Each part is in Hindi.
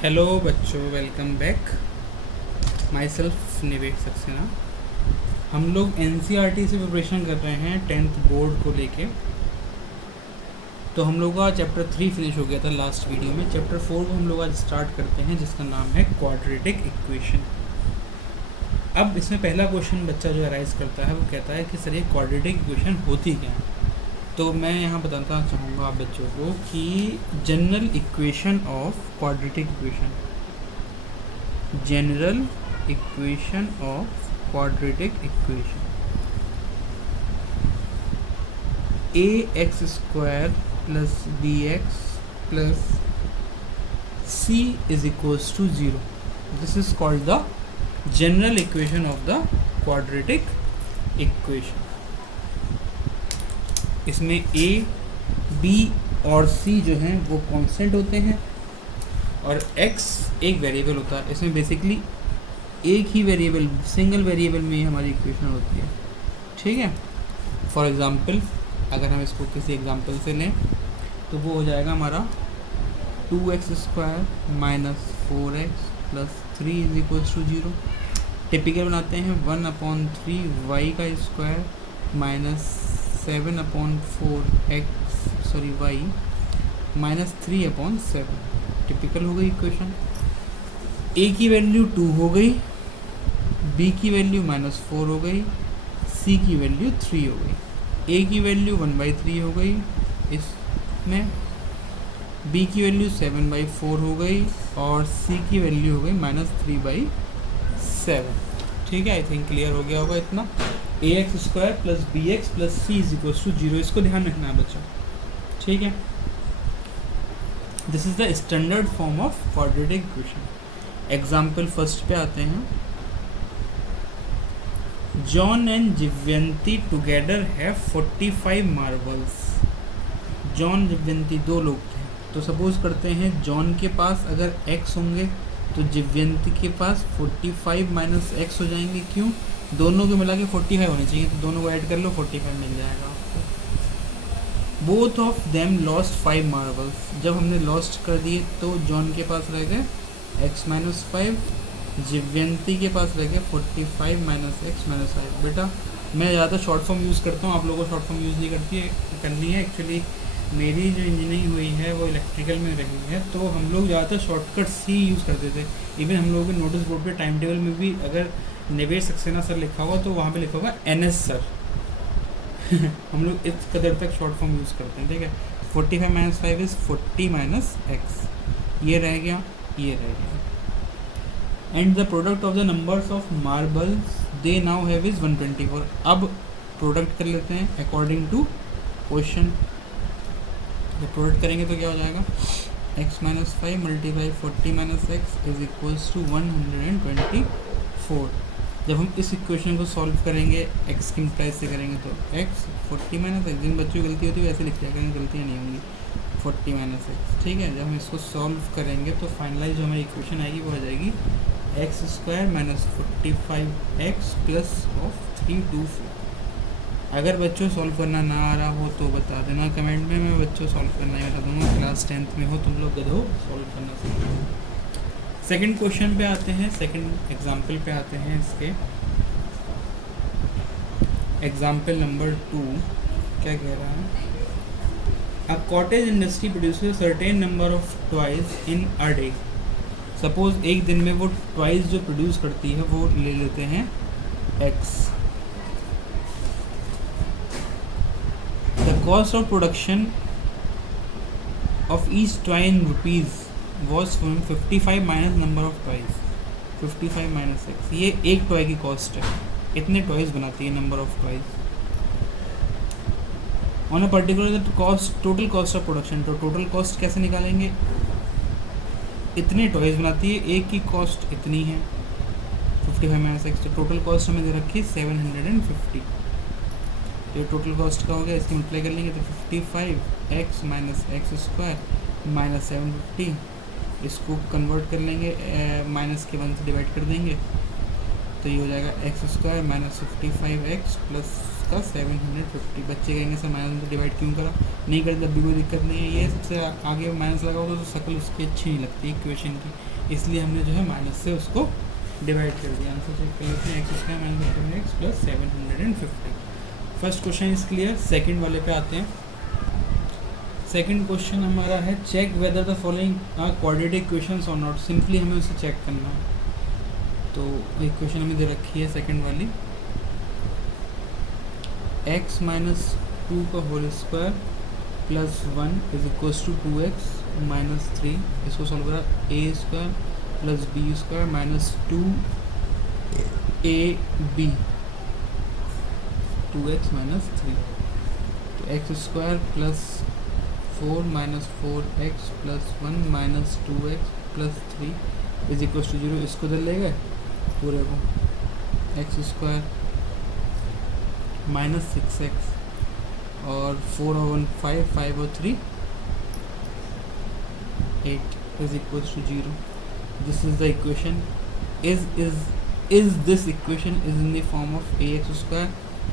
हेलो बच्चों, वेलकम बैक। माई सेल्फ निवेश सक्सेना। हम लोग एनसीईआरटी से प्रिपरेशन कर रहे हैं 10th बोर्ड को लेके। तो हम लोग का चैप्टर 3 फिनिश हो गया था लास्ट वीडियो में। चैप्टर 4 को हम लोग आज स्टार्ट करते हैं, जिसका नाम है क्वाड्रेटिक इक्वेशन। अब इसमें पहला क्वेश्चन बच्चा जो अराइज करता है वो कहता है कि सर ये क्वाड्रेटिक इक्वेशन होती क्या है। तो मैं यहाँ बताना चाहूँगा आप बच्चों को कि general equation of quadratic equation, general equation of quadratic equation, A x square plus B x plus C is equals to 0। This is called the general equation of the quadratic equation. इसमें ए, बी और सी जो हैं वो कांस्टेंट होते हैं और x एक वेरिएबल होता है। इसमें बेसिकली एक ही वेरिएबल, सिंगल वेरिएबल में ही हमारी इक्वेशन होती है। ठीक है। फॉर एग्ज़ाम्पल अगर हम इसको किसी एग्जांपल से लें तो वो हो जाएगा हमारा 2x square minus 4x plus 3 is equals to 0। Typical बनाते हैं 1/3 y का square minus 7/4 y minus 3/7। Typical हो गई इक्वेशन। ए की वैल्यू 2 हो गई, बी की वैल्यू -4 हो गई, सी की वैल्यू 3 हो गई। ए की वैल्यू 1/3 हो गई इसमें, बी की वैल्यू 7/4 हो गई और सी की वैल्यू हो गई -3/7। ठीक है, आई थिंक क्लियर हो गया होगा इतना। A x square plus B x plus C is equals to 0, इसको ध्यान रखना है बच्चों। ठीक है, this is the standard form of quadratic equation. Example first पे आते हैं। John and Jivanti together have 45 marbles. John Jivanti दो लोग थे। तो सपोज करते हैं जॉन के पास अगर x होंगे तो जिव्यंती के पास 45 माइनस x हो जाएंगे। क्यों? दोनों को मिला के 45 होने चाहिए, तो दोनों को ऐड कर लो, 45 मिल जाएगा आपको। Both of them lost 5 marbles. जब हमने लॉस्ट कर दिए तो जॉन के पास रह गए x-5, जिव्यंती के पास रह गए 45 माइनस x-5। बेटा मैं ज़्यादा शॉर्ट फॉर्म यूज़ करता हूँ, आप लोगों को शॉर्ट फॉर्म यूज़ नहीं करनी है। एक्चुअली मेरी जो इंजीनियरिंग हुई है वो इलेक्ट्रिकल में रही है, तो हम लोग ज़्यादातर शॉर्टकट्स ही यूज़ करते थे। इवन हम लोगों के नोटिस बोर्ड पे टाइम टेबल में भी अगर निवेश सक्सेना सर लिखा होगा तो वहाँ पे लिखा होगा NS सर। हम लोग इस कदर तक शॉर्ट फॉर्म यूज़ करते हैं। ठीक है, 45 माइनस 5 इज़ 40 माइनस x। ये रह गया, ये रह गया। And the product of the numbers of marbles they now have is 124। अब प्रोडक्ट कर लेते हैं अकॉर्डिंग टू क्वेश्चन। जब प्रोडक्ट करेंगे तो क्या हो जाएगा, x-5 multiply 40 minus x is equals to 124। जब हम इस इक्वेशन को सॉल्व करेंगे x की मल्टीप्लाई से करेंगे तो x 40 माइनस x। जिन बच्चों की गलती होती है वैसे लिख लिया करेंगे, गलतियाँ नहीं होंगी। 40 माइनस x। ठीक है, जब हम इसको सॉल्व करेंगे तो फाइनलाइज जो हमारी इक्वेशन आएगी वो आ जाएगी x² minus 45x plus of 324। अगर बच्चों सॉल्व करना ना आ रहा हो तो बता देना कमेंट में, मैं बच्चों सॉल्व करना ही बता दूँगा। क्लास 10th में हो तुम लोग गधो, सॉल्व करना सीखो। सेकंड क्वेश्चन पे आते हैं, सेकंड एग्जाम्पल पे आते हैं। इसके एग्जाम्पल नंबर 2 क्या कह रहा है। A cottage industry produces certain number of toys in a day. Suppose एक दिन में वो टॉयज जो प्रोड्यूस करती है वो ले लेते हैं x। The cost of production of each toy in rupees was 55 minus number of toys, 55 minus x। ये एक टॉय की कॉस्ट है, इतने टॉयज बनाती है number of toys. On a particular cost, total cost of production. तो टोटल कॉस्ट कैसे निकालेंगे, इतने टॉयज बनाती है, एक की कॉस्ट इतनी है 55 माइनस x। तो टोटल कॉस्ट हमें दे रखी 750। तो टोटल कॉस्ट का हो गया, इसकी मल्टीप्लाई कर लेंगे तो 55x माइनस x² माइनस 750। इसको कन्वर्ट कर लेंगे, माइनस के 1 से डिवाइड कर देंगे तो ये हो जाएगा x² माइनस 55x प्लस उसका 750। बच्चे कहेंगे सर माइनस से डिवाइड क्यों करा, नहीं करते तब भी कोई दिक्कत नहीं है, ये सबसे आगे माइनस लगा होगा तो शक्ल उसकी अच्छी नहीं लगती इक्वेशन की, इसलिए हमने जो है माइनस से उसको डिवाइड कर दिया। आंसर चेक कर लेते हैं, X square minus seven X plus 750। First question is clear. Second वाले पे आते हैं। सेकंड क्वेश्चन हमारा है check whether the following are quadratic equations और नॉट। सिंपली हमें उसे चेक करना है। तो इक्वेशन हमें दे रखी है सेकंड वाली, x माइनस 2 का whole square plus 1 is equals to 2x minus 3। इसको सॉल्व करा, a square plus b square minus 2ab 2x minus 3। तो x square plus 4 minus 4x plus 1 minus 2x plus 3 is equals to 0। इसको दे लेगा पूरे को, एक्स स्क्वायर माइनस 6x और 4 और 1 5, 5 और 3 8 is equals to 0। This is the equation. Is this equation is in the form of ax square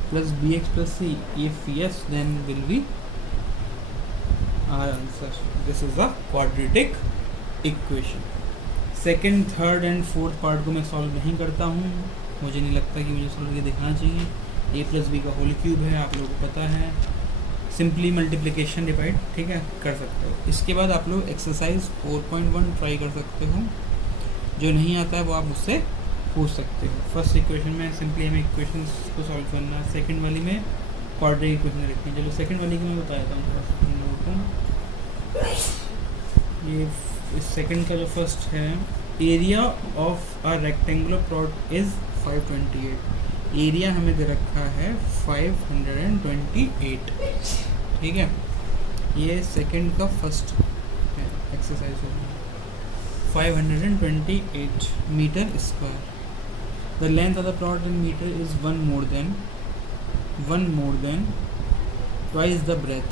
plus bx plus c। If yes then will be our answer. This is a quadratic equation. Second, third and fourth part को मैं सॉल्व नहीं करता हूँ, मुझे नहीं लगता कि मुझे सॉल्व करके दिखाना चाहिए। ए प्लस बी का होल क्यूब है, आप लोगों को पता है। सिंपली मल्टीप्लिकेशन डिवाइड, ठीक है, कर सकते हो। इसके बाद आप लोग एक्सरसाइज 4.1 ट्राई कर सकते हो, जो नहीं आता है वो आप उससे पूछ सकते हो। फर्स्ट इक्वेशन में सिंपली हमें इक्वेशन को सॉल्व करना है, सेकेंड वाली में क्वाड्रेटिक इक्वेशन रखनी है। चलो सेकेंड वाली की मैं बता देता हूँ थोड़ा सा लोगों को। ये इस सेकंड का जो फर्स्ट है, area of a rectangular plot is 528। Area हमें दे रखा है 528, ठीक है। ये सेकंड का फर्स्ट एक्सरसाइज होगा, 528 meter square. The length of the plot in meter is one more than twice the breadth,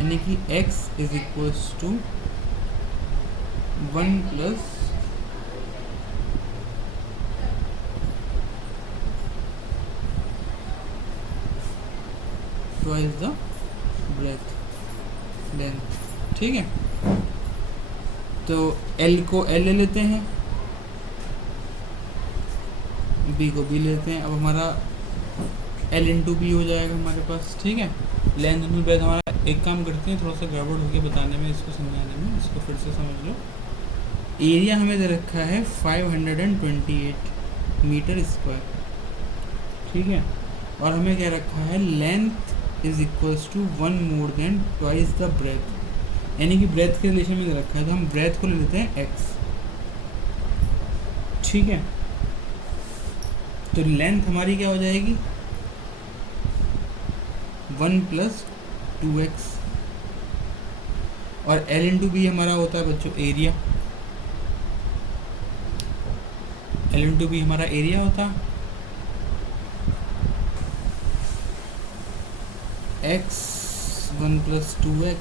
यानी कि x is equals to 1 plus twice the breadth length, ठीक है। तो L को L ले लेते हैं, B को B लेते हैं। अब हमारा L इंटू बी हो जाएगा हमारे पास, ठीक है। लेंथ इंटू ब्रेथ हमारा, एक काम करते हैं, थोड़ा सा गड़बड़ हो गया बताने में, इसको समझाने में, इसको फिर से समझ लो। एरिया हमें दे रखा है 528 मीटर स्क्वायर, ठीक है। और हमें क्या रखा है, length is equals to 1 more than twice the breadth, यानी कि ब्रेथ के रिलेशन में दे रखा है, तो हम ब्रेथ को ले लेते हैं x, ठीक है। तो लेंथ हमारी क्या हो जाएगी, 1 प्लस 2x, और L इंटू बी हमारा होता है बच्चों एरिया, L इंटू बी हमारा एरिया होता है। x 1 plus 2x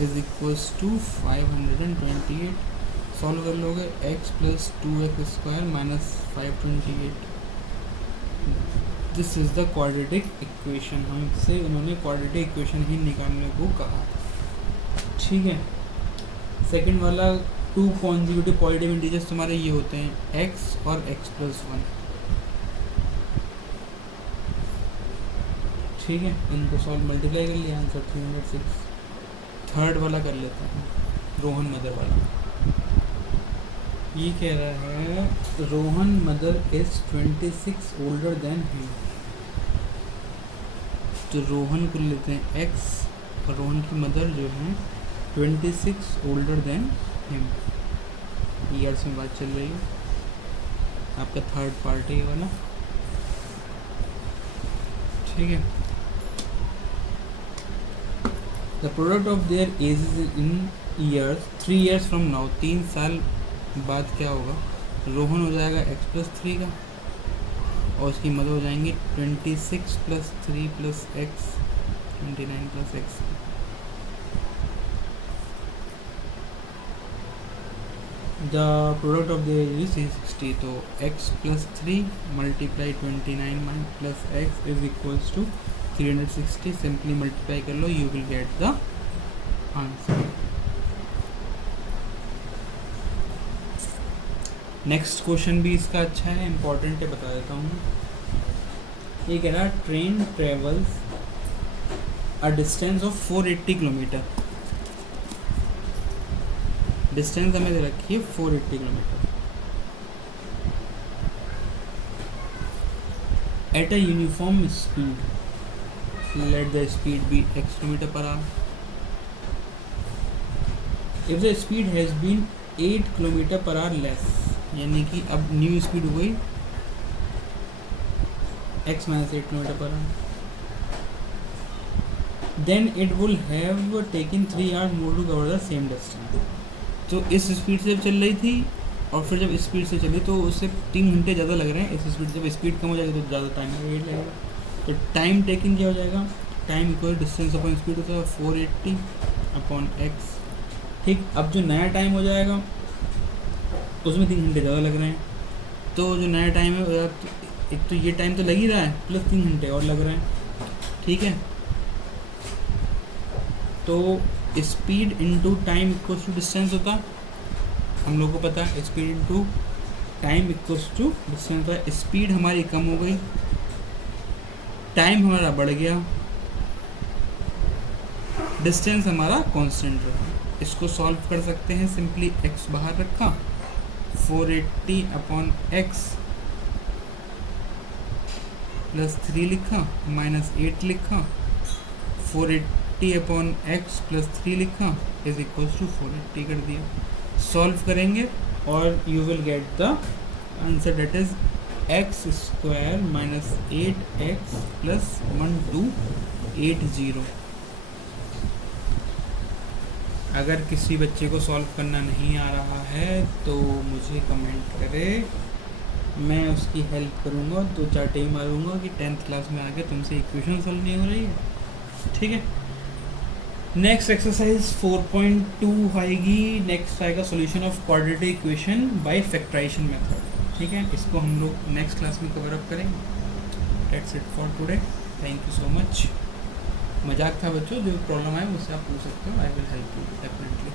is equals to 528। Solve कर लोगे, x plus 2x square minus 528। This is the quadratic equation. हमसे उन्होंने क्वाड्रेटिक इक्वेशन ही निकालने को कहा, ठीक है। सेकंड वाला, 2 कॉन्जिक्यूटिव पॉजिटिव इंटीजर्स तुम्हारे ये होते हैं x और x प्लस 1, ठीक है। इनको सॉल्व मल्टीप्लाई कर लिया, आंसर 306। थर्ड वाला कर लेता हूँ, रोहन मदर वाला। ये कह रहा है Rohan mother is 26 older than him. तो रोहन को लेते हैं x और रोहन की मदर जो है 26 ओल्डर देन हिम। ईयर्स में बात चल रही है, आपका थर्ड पार्ट है ये वाला, ठीक है। The product of their edges in years 3 years from now. 3 साल बाद क्या होगा, रोहन हो जाएगा x प्लस 3 का, और उसकी मदर हो जाएंगी 26 plus 3 plus x 29 plus x। The product of the is 60, तो x plus 3 multiply 29 plus x is equals to 360. Simply multiply कर लो, you will get the answer. Next question भी इसका अच्छा है, इम्पॉर्टेंट है, बता देता हूँ. ये कह रहा train travels a distance of 480 kilometer. Distance हमें दे रखी है 480 kilometer at a uniform speed. Let the speed be x kilometer per hour. If the speed has been 8 kilometer per hour less, यानी कि अब न्यू स्पीड हो गई x minus 8 kilometer per hour, then it will have taken 3 hours more to cover the same distance. तो इस स्पीड से चल रही थी और फिर जब स्पीड से चली तो उससे 3 घंटे ज़्यादा लग रहे हैं. इस स्पीड जब स्पीड कम हो जाएगी तो ज़्यादा टाइम लगेगा. तो टाइम टेकिंग क्या हो जाएगा, time equal distance upon speed होता है 480 अपॉन x. ठीक, अब जो नया टाइम हो जाएगा उसमें 3 घंटे ज़्यादा लग रहे हैं. तो जो नया टाइम है एक तो ये टाइम तो लग ही रहा है प्लस 3 घंटे और लग रहे हैं. ठीक है, तो speed into time equals to distance होता, हम लोगों को पता है. Speed into time equals to distance होता है. स्पीड हमारी कम हो गई, टाइम हमारा बढ़ गया, डिस्टेंस हमारा कांस्टेंट रहा. इसको सॉल्व कर सकते हैं. सिंपली x बाहर रखा, 480 अपॉन x प्लस 3 लिखा, माइनस 8 लिखा, 480 अपॉन x प्लस 3 लिखा इज इक्वल्स टू 480 कर दिया. सॉल्व करेंगे और you will get the answer, that is X square minus 8x plus 1280. अगर किसी बच्चे को सॉल्व करना नहीं आ रहा है तो मुझे कमेंट करे, मैं उसकी हेल्प करूँगा. 2-4 टाइम मारूँगा कि 10th क्लास में आके तुमसे इक्वेशन सॉल्व नहीं हो रही है. ठीक है, नेक्स्ट एक्सरसाइज 4.2 आएगी. नेक्स्ट आएगा solution of quadratic equation by factorization method. ठीक है, इसको हम लोग नेक्स्ट क्लास में कवर अप करेंगे. That's it for today. Thank you so much. मजाक था बच्चों, जो प्रॉब्लम आए मुझसे आप पूछ सकते हो. I will help you definitely.